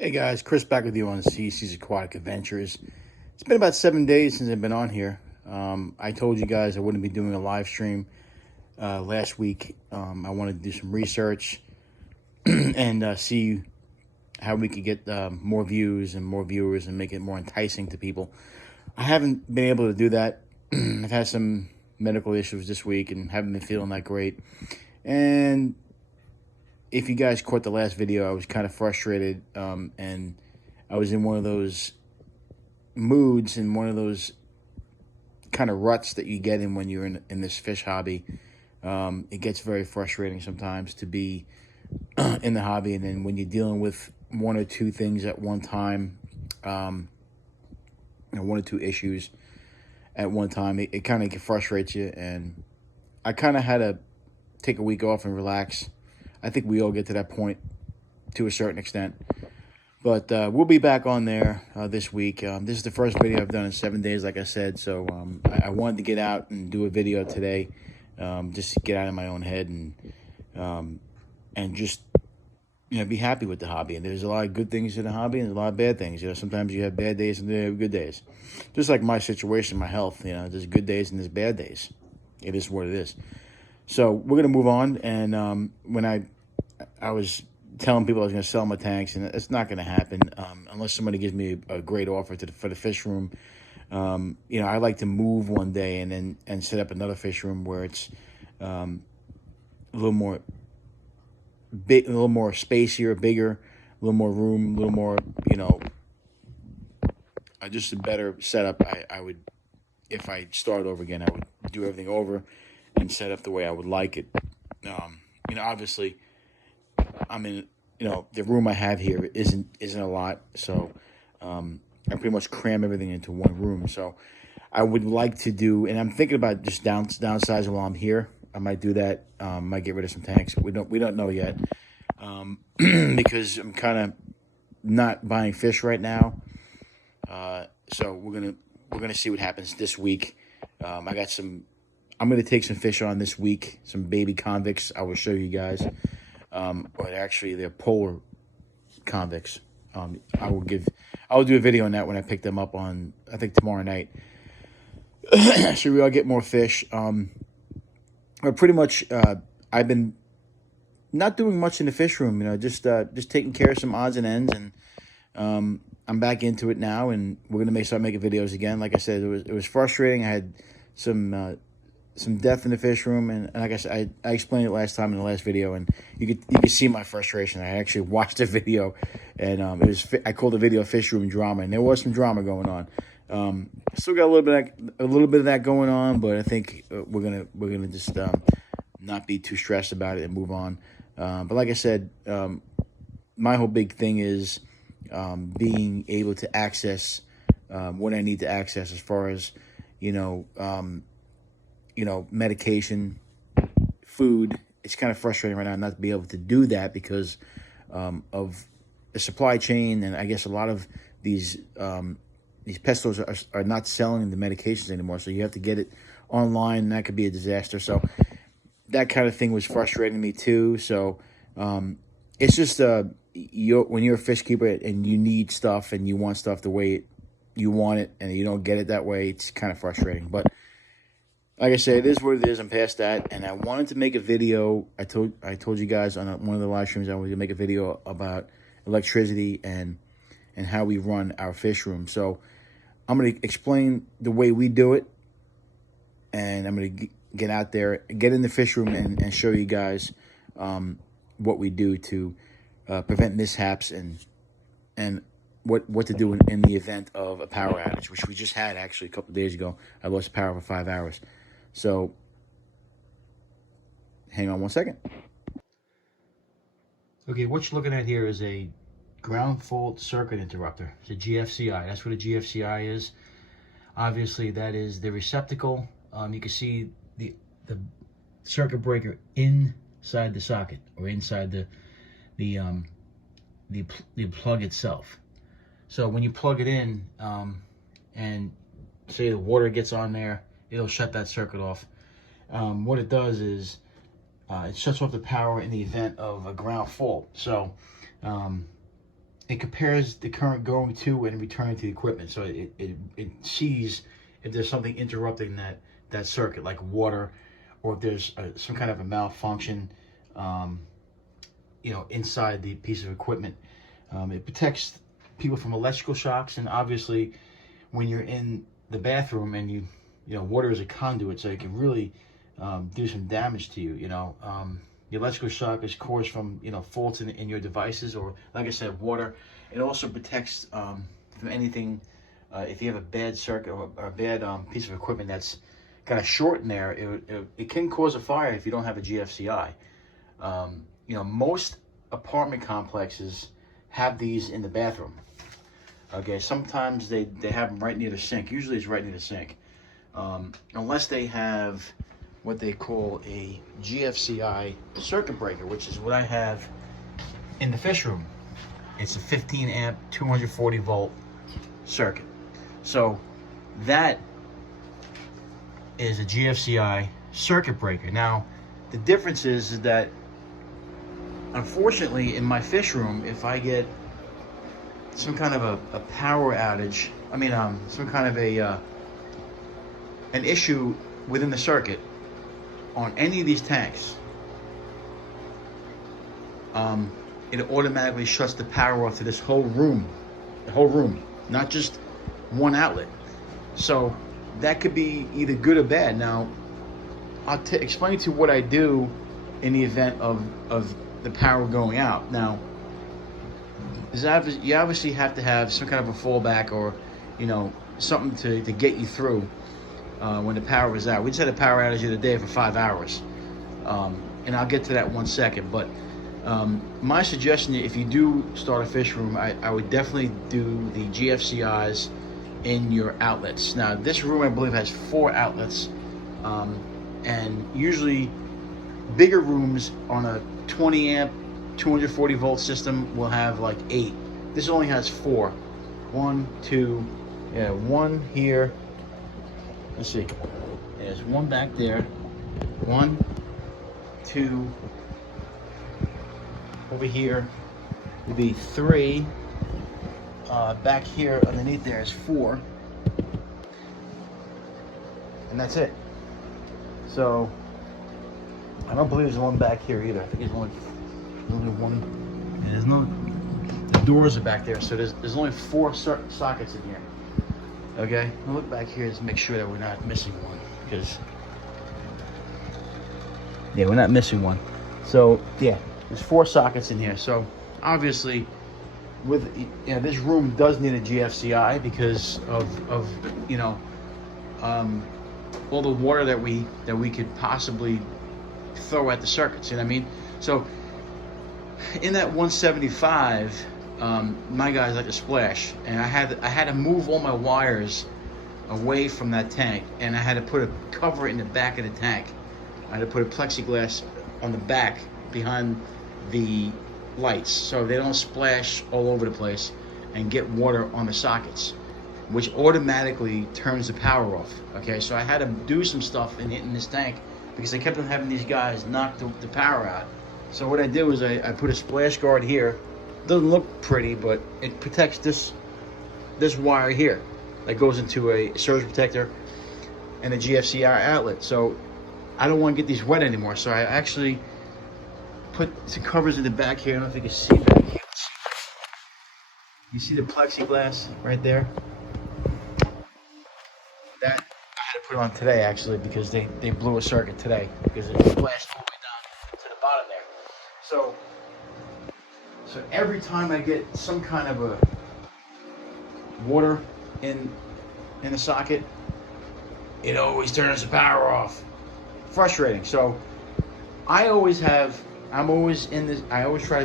Hey guys, Chris back with you on CC's Aquatic Adventures. It's been about 7 days since I've been on here. I told you guys I wouldn't be doing a live stream last week. I wanted to do some research and see how we could get more views and more viewers and make it more enticing to people. I haven't been able to do that. I've had some medical issues this week and haven't been feeling that great. And if you guys caught the last video, I was kind of frustrated, and I was in one of those moods and one of those kind of ruts that you get in when you're in this fish hobby. It gets very frustrating sometimes to be in the hobby, and then when you're dealing with one or two things at one time, one or two issues at one time, it kind of frustrates you. And I kind of had to take a week off and relax. I think we all get to that point to a certain extent. But we'll be back on there this week. This is the first video I've done in 7 days, like I said. So I wanted to get out and do a video today, just to get out of my own head and just be happy with the hobby. And there's a lot of good things in the hobby and there's a lot of bad things. Sometimes you have bad days and you have good days. Just like my situation, my health. There's good days and there's bad days. It is what it is. So we're going to move on, and when I was telling people I was going to sell my tanks, and it's not going to happen unless somebody gives me a great offer for the fish room. I like to move one day and set up another fish room where it's a little more big, a little more spacier, bigger, a little more room, a little more, just a better setup. I would, if I started over again, I would do everything over and set up the way I would like it. Obviously, the room I have here isn't a lot, so I pretty much cram everything into one room. So I would like to do, and I'm thinking about just downsizing while I'm here. I might do that. Might get rid of some tanks. We don't know yet, because I'm kind of not buying fish right now. So we're gonna see what happens this week. I'm going to take some fish on this week, some baby convicts. I will show you guys. But actually, they're polar convicts. I will do a video on that when I pick them up on, I think, tomorrow night. So we all get more fish. But pretty much, I've been not doing much in the fish room. Just taking care of some odds and ends, and I'm back into it now. And we're gonna start making videos again. Like I said, it was frustrating. I had some death in the fish room, and like I said, I explained it last time in the last video, and you could see my frustration. I actually watched the video, and I called the video "Fish Room Drama," and there was some drama going on. Still got a little bit of that going on, but I think we're gonna just not be too stressed about it and move on. But like I said, my whole big thing is being able to access what I need to access as far as medication, food. It's kind of frustrating right now not to be able to do that because of the supply chain, and I guess a lot of these pet stores are not selling the medications anymore, so you have to get it online, and that could be a disaster. So that kind of thing was frustrating me too. So it's just when you're a fish keeper and you need stuff and you want stuff the way you want it, and you don't get it that way, it's kind of frustrating. But like I said, it is what it is. I'm past that, and I wanted to make a video. I told you guys on one of the live streams I wanted to make a video about electricity and how we run our fish room. So I'm going to explain the way we do it, and I'm going to get out there, get in the fish room, and show you guys what we do to prevent mishaps and what to do in the event of a power outage, which we just had actually a couple of days ago. I lost power for 5 hours. So hang on one second. Okay, what you're looking at here is a ground fault circuit interrupter. It's a GFCI. That's what a GFCI is. Obviously, that is the receptacle. You can see the circuit breaker inside the socket, or inside the plug itself. So when you plug it in, and say the water gets on there, it'll shut that circuit off. What it does is it shuts off the power in the event of a ground fault. So it compares the current going to and returning to the equipment. So it sees if there's something interrupting that circuit, like water, or if there's some kind of a malfunction, inside the piece of equipment. It protects people from electrical shocks, and obviously, when you're in the bathroom and water is a conduit, so it can really do some damage to you. The electrical shock is caused from faults in your devices, or like I said, water. It also protects from anything. If you have a bad circuit or a bad piece of equipment that's got a short in there, it can cause a fire if you don't have a GFCI. Most apartment complexes have these in the bathroom. Okay, sometimes they have them right near the sink. Usually it's right near the sink. Unless they have what they call a GFCI circuit breaker, which is what I have in the fish room. It's a 15 amp, 240 volt circuit. So that is a GFCI circuit breaker. Now, the difference is that, unfortunately, in my fish room, if I get some kind of a power outage, some kind of an issue within the circuit on any of these tanks, it automatically shuts the power off to this whole room, not just one outlet. So that could be either good or bad. Now, I'll explain to you what I do in the event of the power going out. Now, you obviously have to have some kind of a fallback, or something to get you through when the power is out. We just had a power outage the other day for 5 hours, and I'll get to that 1 second. But my suggestion, if you do start a fish room, I would definitely do the GFCIs in your outlets. Now, this room, I believe, has 4 outlets, and usually bigger rooms on a 20 amp 240 volt system will have like 8. This only has 4. 1, 2, yeah, 1 here. Let's see. There's 1 back there. 1, 2. Over here would be 3. Back here underneath there is 4. And that's it. So I don't believe there's 1 back here either. I think there's only 1. And there's no, the doors are back there, so there's only 4 sockets in here. Okay, I'll look back here to make sure that we're not missing one, because we're not missing one. So yeah, there's 4 sockets in here. So obviously, with this room does need a GFCI because of all the water that we could possibly throw at the circuits. You know what I mean? So in that 175, my guys like to splash, and I had to move all my wires away from that tank, and I had to put a cover in the back of the tank. I had to put a plexiglass on the back behind the lights so they don't splash all over the place and get water on the sockets, which automatically turns the power off. Okay, so I had to do some stuff in this tank because they kept on having these guys knock the power out. So what I did was I put a splash guard here. Doesn't look pretty, but it protects this wire here that goes into a surge protector and a GFCI outlet. So I don't want to get these wet anymore. So I actually put some covers in the back here. I don't know if you can see back here. You see the plexiglass right there? That I had to put on today, actually, because they blew a circuit today because it splashed all the way down to the bottom there. So every time I get some kind of a water in the socket, it always turns the power off. Frustrating. So I always try to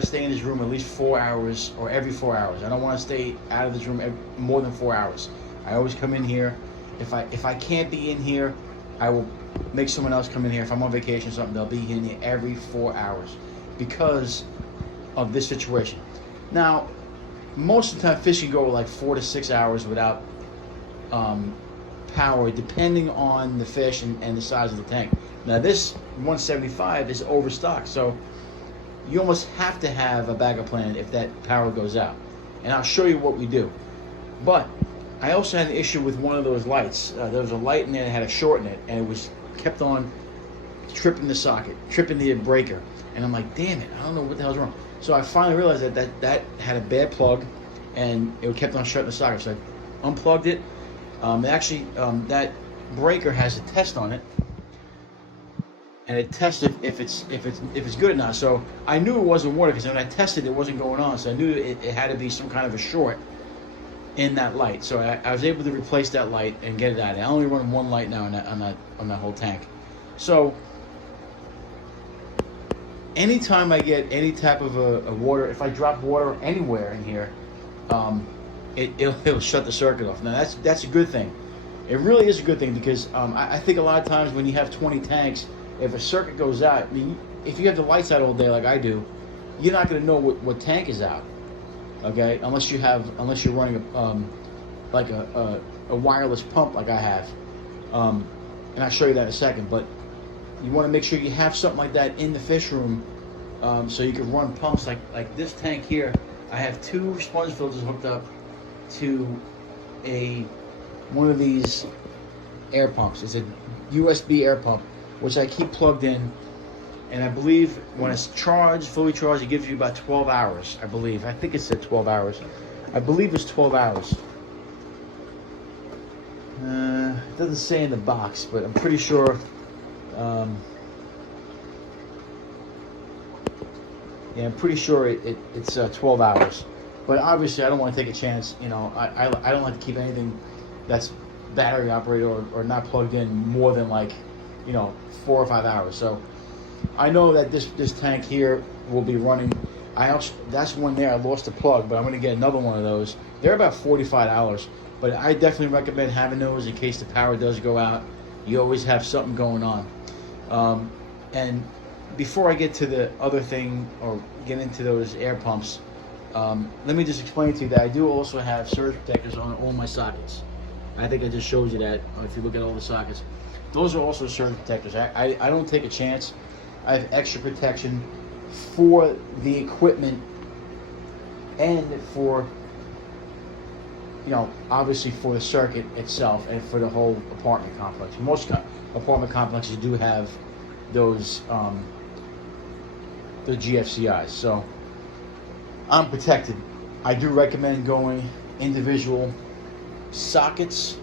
stay in this room at least 4 hours, or every 4 hours. I don't want to stay out of this room more than 4 hours. I always come in here. If I can't be in here, I will make someone else come in here. If I'm on vacation or something, they'll be in here every 4 hours because of this situation. Now, most of the time, fish can go like 4 to 6 hours without power, depending on the fish and the size of the tank. Now, this 175 is overstocked, so you almost have to have a backup plan if that power goes out. and I'll show you what we do. But I also had an issue with one of those lights. There was a light in there that had a short in it, and it was kept on tripping the socket, tripping the breaker. And I'm like, damn it, I don't know what the hell's wrong. So I finally realized that had a bad plug, and it kept on shutting the socket. So I unplugged it. That breaker has a test on it, and it tested if it's good or not. So I knew it wasn't water because when I tested, it wasn't going on. So I knew it had to be some kind of a short in that light. So I was able to replace that light and get it out of there. I only run one light now on that whole tank. So anytime I get any type of a water, if I drop water anywhere in here, it'll shut the circuit off. Now that's a good thing. It really is a good thing because I think a lot of times when you have 20 tanks, if a circuit goes out, I mean, if you have the lights out all day like I do, you're not going to know what tank is out. Okay, unless you're running a wireless pump like I have, and I'll show you that in a second. But you want to make sure you have something like that in the fish room, so you can run pumps like this tank here. I have 2 sponge filters hooked up to one of these air pumps. It's a USB air pump, which I keep plugged in. And I believe when it's fully charged, it gives you about 12 hours, I believe. I think it said 12 hours. I believe it's 12 hours. It doesn't say in the box, but I'm pretty sure. I'm pretty sure it's 12 hours. But obviously, I don't want to take a chance. You know, I don't like to keep anything that's battery operated or not plugged in more than 4 or 5 hours. So I know that this tank here will be running. That's one there. I lost the plug, but I'm going to get another one of those. They're about $45, but I definitely recommend having those in case the power does go out. You always have something going on. And before I get to the other thing or get into those air pumps, let me just explain to you that I do also have surge protectors on all my sockets. I think I just showed you that if you look at all the sockets. Those are also surge protectors. I don't take a chance. I have extra protection for the equipment and for, obviously for the circuit itself and for the whole apartment complex. Most apartment complexes do have those the GFCIs, so I'm protected. I do recommend going individual sockets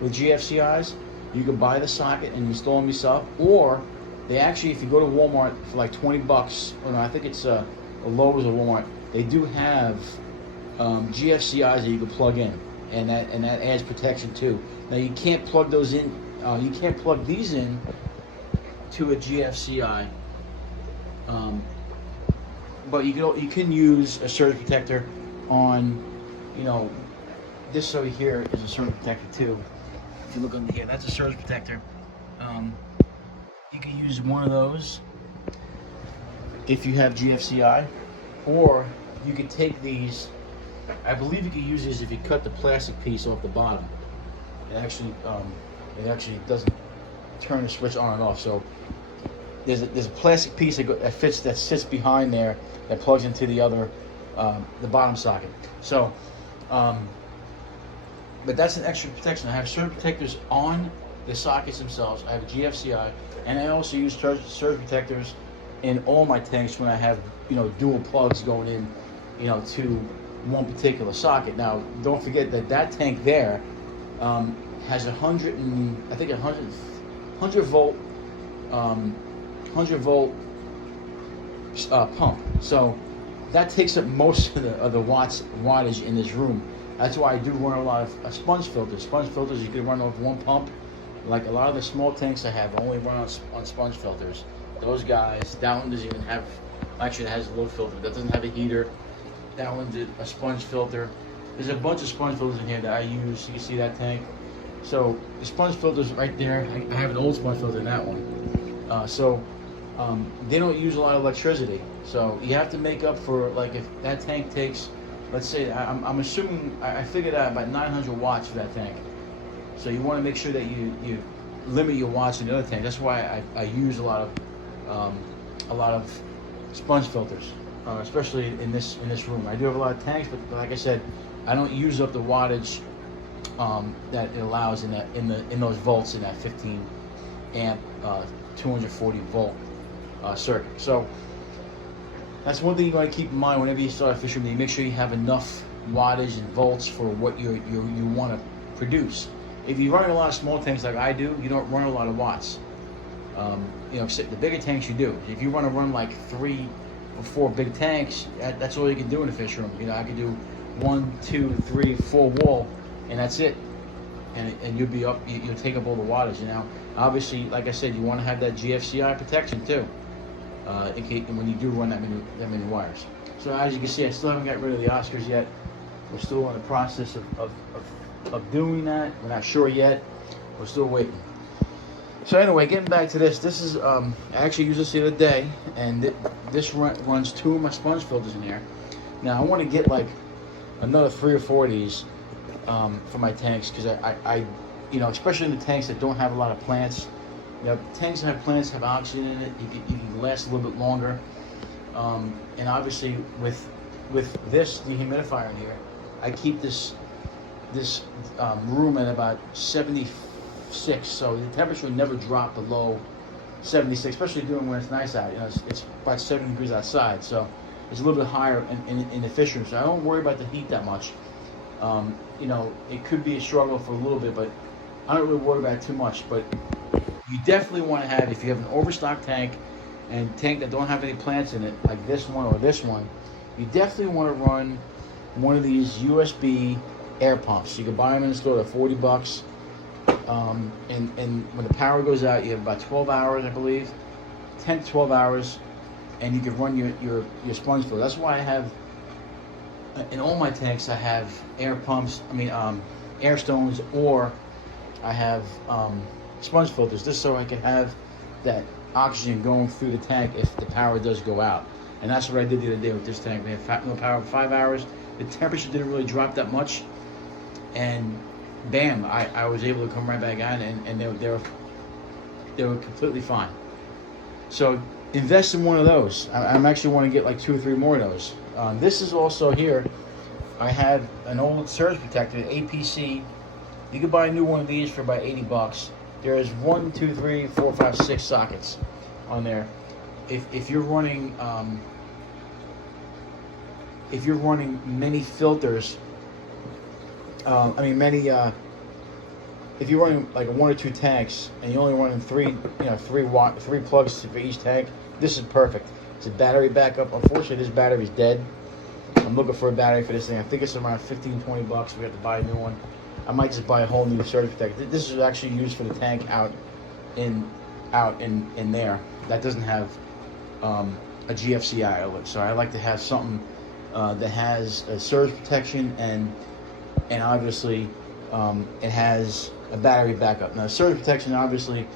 with GFCIs. You can buy the socket and install them yourself, or they actually, if you go to Walmart for like $20, or no, I think it's a Lowe's or Walmart, they do have GFCIs that you can plug in, and that adds protection too. Now you can't plug those in. You can't plug these in to a GFCI, but you can use a surge protector on, this over here is a surge protector too. If you look under here, that's a surge protector. You can use one of those if you have GFCI, or you could take these. I believe you could use these if you cut the plastic piece off the bottom. It actually doesn't turn the switch on and off. So there's a plastic piece that sits behind there that plugs into the other the bottom socket. So, but that's an extra protection. I have surge protectors on the sockets themselves. I have a GFCI, and I also use surge protectors in all my tanks when I have dual plugs going in to one particular socket. Now don't forget that tank there has 100 volt 100 volt pump. So that takes up most of the wattage in this room. That's why I do run a lot of sponge filters. Sponge filters you can run off one pump. Like a lot of the small tanks I have only run on sponge filters. Those guys, that one doesn't even have, actually it has a low filter. That doesn't have a heater. That one did a sponge filter. There's a bunch of sponge filters in here that I use. You can see that tank. So the sponge filters right there. I have an old sponge filter in that one. They don't use a lot of electricity. So you have to make up for, like, if that tank takes, let's say, I'm assuming, I figured out about 900 watts for that tank. So you want to make sure that you limit your watts in the other tank. That's why I use a lot of sponge filters. especially in this room. I do have a lot of tanks, but like I said, I don't use up the wattage that it allows in those volts in that 15 amp 240 volt circuit. So that's one thing you want to keep in mind whenever you start a fish room. You make sure you have enough wattage and volts for what you want to produce. If you run a lot of small tanks like I do, you don't run a lot of watts. You know, the bigger tanks you do. If you want to run like 3 or 4 big tanks, that's all you can do in a fish room. You know, I can do 1, 2, 3, 4 wall, and that's it. And you'll be up. You'll take up all the wattage. You know, obviously, like I said, you want to have that GFCI protection too, when you do run that many wires. So as you can see, I still haven't got rid of the Oscars yet. We're still in the process of doing that. We're not sure yet. We're still waiting. So anyway, getting back to this. This is I actually used this the other day, and this runs 2 of my sponge filters in here. Now I want to get like another 3 or 4 of these for my tanks, because I you know, especially in the tanks that don't have a lot of plants. You know, tanks that have plants have oxygen in it. You can last a little bit longer. And obviously with this dehumidifier in here, I keep this room at about 76, so the temperature would never drop below 76, especially during when it's nice out. You know, it's about 70 degrees outside, so it's a little bit higher in the fish room. So I don't worry about the heat that much. You know, it could be a struggle for a little bit, but I don't really worry about it too much. But you definitely want to have, if you have an overstock tank and tank that don't have any plants in it, like this one or this one, you definitely want to run one of these USB air pumps. You can buy them in the store at $40. And when the power goes out, you have about 12 hours, I believe, 10 to 12 hours, and you can run your sponge filter. That's why I have, in all my tanks, I have air pumps, air stones, or I have sponge filters, just so I can have that oxygen going through the tank if the power does go out. And that's what I did the other day with this tank. We had no power for 5 hours. The temperature didn't really drop that much, and bam, I was able to come right back on, and they were completely fine. So invest in one of those. I'm actually want to get like 2 or 3 more of those. This is also here. I have an old surge protector, APC. You can buy a new one of these for about $80. There's 1, 2, 3, 4, 5, 6 sockets on there. If you're running many filters, if you're running like 1 or 2 tanks and you're only running 3 plugs for each tank, this is perfect. It's a battery backup. Unfortunately, this battery's dead. I'm looking for a battery for this thing. I think it's around $15-20. We have to buy a new one. I might just buy a whole new surge protector. This is actually used for the tank out in there that doesn't have a GFCI outlet. So I like to have something that has a surge protection and obviously it has a battery backup. Now, surge protection obviously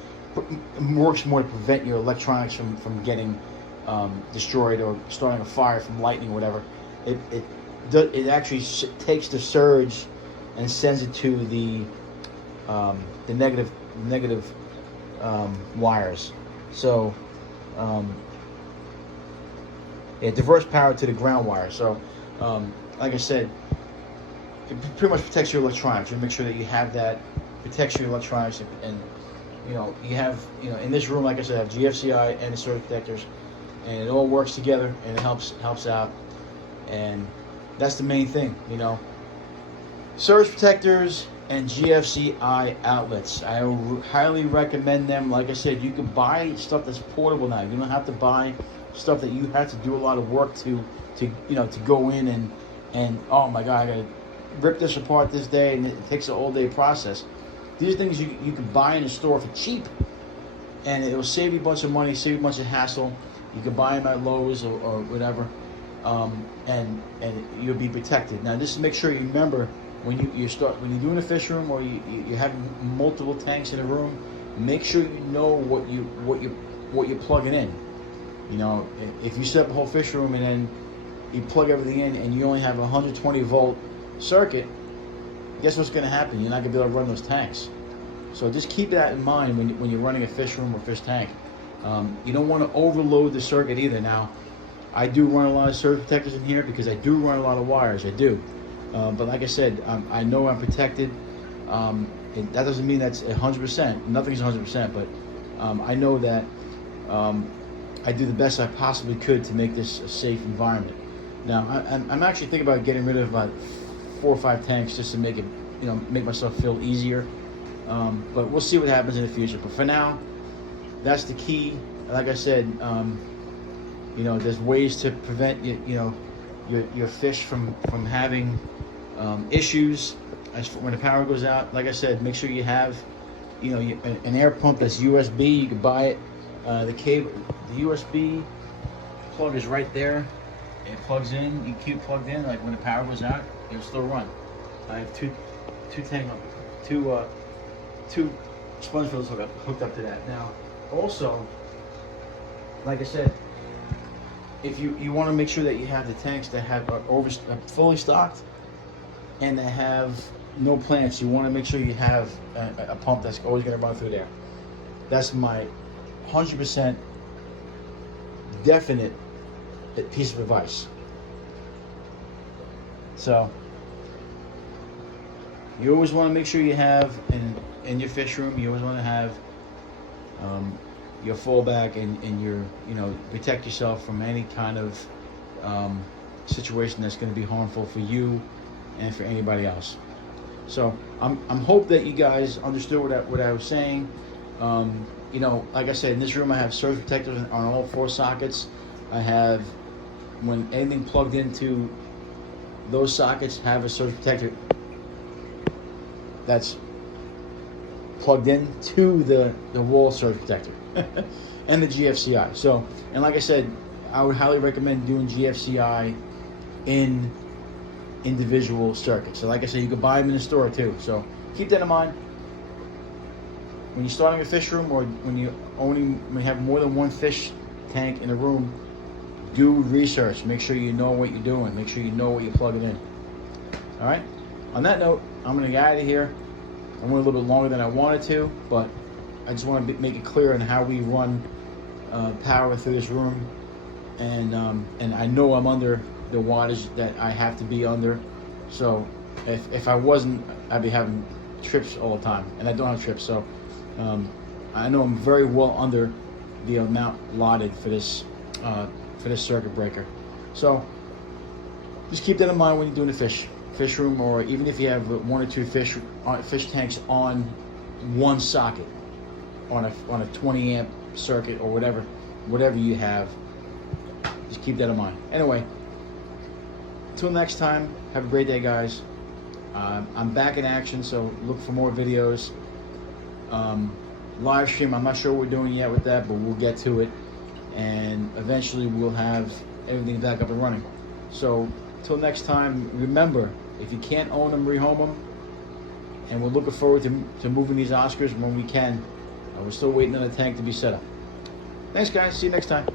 works more to prevent your electronics from getting destroyed or starting a fire from lightning or whatever. It actually takes the surge and sends it to the negative wires. So it diverts power to the ground wire. So like I said, it pretty much protects your electronics. You make sure that you have that, protects your electronics, and you know, you have, you know, in this room, like I said, I have GFCI and the surge protectors, and it all works together and it helps out, and that's the main thing, you know. Surge protectors and GFCI outlets, I highly recommend them. Like I said, you can buy stuff that's portable now. You don't have to buy stuff that you have to do a lot of work to go in and oh my God, I gotta rip this apart this day, and it takes an all day process. These are things you can buy in the store for cheap, and it will save you a bunch of money, save you a bunch of hassle. You can buy them at Lowe's or whatever, and you'll be protected. Now, just make sure you remember when you're doing a fish room, or you have multiple tanks in a room, make sure you know what you're plugging in. You know, if you set up a whole fish room and then you plug everything in and you only have a 120 volt circuit, guess what's going to happen? You're not going to be able to run those tanks. So just keep that in mind when you're running a fish room or fish tank. You don't want to overload the circuit either. Now, I do run a lot of surge protectors in here because I do run a lot of wires. I do. But like I said, I know I'm protected. That doesn't mean that's 100%. Nothing's 100%, but I know that I do the best I possibly could to make this a safe environment. Now, I'm actually thinking about getting rid of about 4 or 5 tanks just to make it, make myself feel easier. But we'll see what happens in the future. But for now, that's the key. Like I said, there's ways to prevent your fish from having issues when the power goes out. Like I said, make sure you have an air pump that's USB. You can buy it. The USB plug is right there. It plugs in. You keep plugged in. Like when the power goes out, it'll still run. I have two sponge filters hooked up to that. Now, also, like I said, if you want to make sure that you have the tanks that have fully stocked and that have no plants, you want to make sure you have a pump that's always going to run through there. That's my 100% definite piece of advice. So you always want to make sure you have in your fish room, you always want to have your fallback and your protect yourself from any kind of situation that's going to be harmful for you and for anybody else. So I'm hope that you guys understood what I was saying. Like I said, in this room I have surge protectors on all 4 sockets. I have, when anything plugged into those sockets, have a surge protector that's plugged in to the wall surge protector and the GFCI. So, and like I said, I would highly recommend doing GFCI in individual circuits. So like I said, you can buy them in the store too. So keep that in mind. When you're starting a fish room, or when you have more than one fish tank in a room, do research. Make sure you know what you're doing. Make sure you know what you're plugging in. All right? On that note, I'm going to get out of here. I went a little bit longer than I wanted to, but I just want to make it clear on how we run power through this room. And I know I'm under the wattage that I have to be under. So if I wasn't, I'd be having trips all the time. And I don't have trips, so I know I'm very well under the amount allotted for this circuit breaker. So just keep that in mind when you're doing a fish room, or even if you have 1 or 2 fish tanks on one socket on a 20 amp circuit or whatever you have. Just keep that in mind. Anyway, until next time, have a great day, guys. I'm back in action, so look for more videos. Live stream, I'm not sure what we're doing yet with that, but we'll get to it, and eventually we'll have everything back up and running. So till next time, remember, if you can't own them, rehome them, and we're looking forward to moving these Oscars when we can. We're still waiting on the tank to be set up. Thanks, guys. See you next time.